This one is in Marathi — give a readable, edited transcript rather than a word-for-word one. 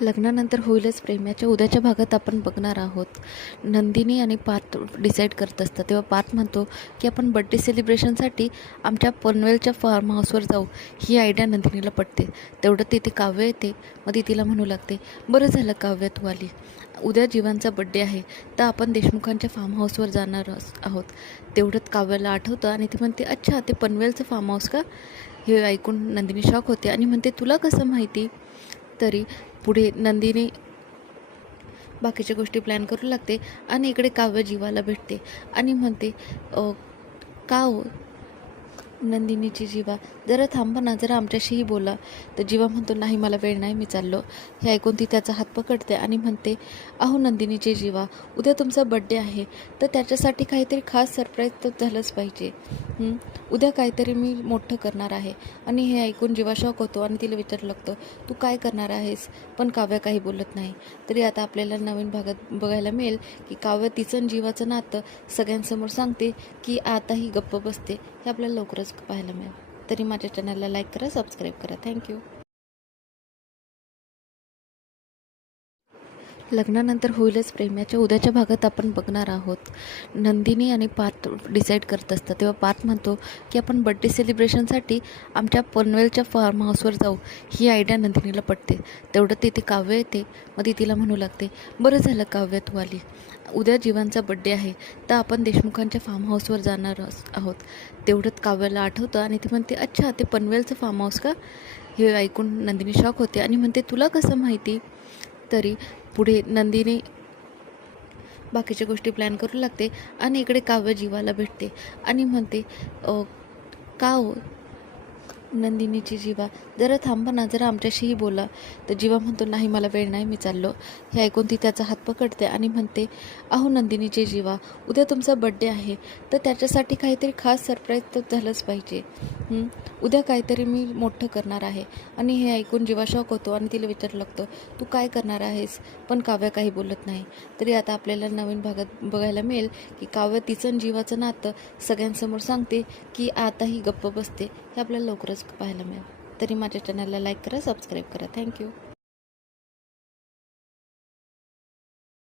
लग्नानंतर होईलच प्रेम याच्या उद्याच्या भागात आपण बघणार आहोत. नंदिनी आणि पार्थ डिसाईड करत असतात. तेव्हा पार्थ म्हणतो की आपण बड्डे सेलिब्रेशनसाठी आमच्या पनवेलच्या फार्म हाऊसवर जाऊ. ही आयडिया नंदिनीला पटते. तेवढं तिथे काव्य येते. मग ती तिला म्हणू लागते, बरं झालं काव्य तू आली. उद्या जीवांचा बड्डे आहे तर आपण देशमुखांच्या फार्म हाऊसवर जाणार आहोत. तेवढंच काव्याला आठवतं आणि ती म्हणते, अच्छा ते पनवेलचं फार्म हाऊस का? हे ऐकून नंदिनी शॉक होते आणि म्हणते, तुला कसं माहिती? तरी पुढे नंदिनी बाकीच्या गोष्टी प्लॅन करू लागते आणि इकडे काव्य जीवाला भेटते आणि म्हणते, का हो नंदिनीची जीवा, जरा थांबा ना, जरा आमच्याशीही बोला. तर जीवा म्हणतो, नाही मला वेळ नाही, मी चाललो. हे ऐकून ती त्याचा हात पकडते आणि म्हणते, अहो नंदिनीची जीवा, उद्या तुमचा बड्डे आहे तर त्याच्यासाठी काहीतरी खास सरप्राईज तर झालंच पाहिजे. उद्या काहीतरी मी मोठं करणार आहे. आणि हे ऐकून जीवा शॉक होतो आणि तिला विचारू लागतं, तू काय करणार आहेस? पण काव्य काही बोलत नाही. तरी आता आपल्याला नवीन भागात बघायला मिळेल की काव्य तिचं आणि जीवाचं नातं सगळ्यांसमोर सांगते की आताही गप्प बसते. हे आपल्याला लवकरच पाहायला मिळेल. तरी माझ्या चॅनलला लाईक करा, सबस्क्राईब करा. थँक्यू. लग्नानंतर होईलच प्रेम याच्या उद्याच्या भागात आपण बघणार आहोत. नंदिनी आणि पार्थ डिसाईड करत असतात. तेव्हा पार्थ म्हणतो की आपण बड्डे सेलिब्रेशनसाठी आमच्या पनवेलच्या फार्म हाऊसवर जाऊ. ही आयडिया नंदिनीला पटते. तेवढं तिथे काव्य येते. मग ती तिला म्हणू लागते, बरं झालं काव्य तू आली. उद्या जीवांचा बड्डे आहे तर आपण देशमुखांच्या फार्म हाऊसवर जाणार आहोत. तेवढंच काव्याला आठवतं आणि ती म्हणते, अच्छा ते पनवेलचं फार्म हाऊस का? हे ऐकून नंदिनी शॉक होते आणि म्हणते, तुला कसं माहिती? तरी पुढे नंदिनी बाकीच्या गोष्टी प्लॅन करू लागते आणि इकडे काव्य जीवाला भेटते आणि म्हणते, का हो नंदिनीची जीवा, जरा थांबा ना, जरा आमच्याशीही बोला. तर जीवा म्हणतो, नाही मला वेळ नाही, मी चाललो. हे ऐकून ती त्याचा हात पकडते आणि म्हणते, अहो नंदिनीची जीवा, उद्या तुमचा बड्डे आहे तर त्याच्यासाठी काहीतरी खास सरप्राईज तर झालंच पाहिजे. उद्या काहीतरी मी मोठं करणार आहे. आणि हे ऐकून जीवा शॉक होतो आणि तिला विचारू लागतं, तू काय करणार आहेस? पण काव्य काही बोलत नाही. तरी आता आपल्याला नवीन भागात बघायला मिळेल की काव्य तिचं आणि जीवाचं नातं सगळ्यांसमोर सांगते की आताही गप्प बसते. हे आपल्याला लवकरच पाहायला मिळेल. तरी माझ्या चॅनलला लाईक करा, सबस्क्राईब करा. थँक्यू.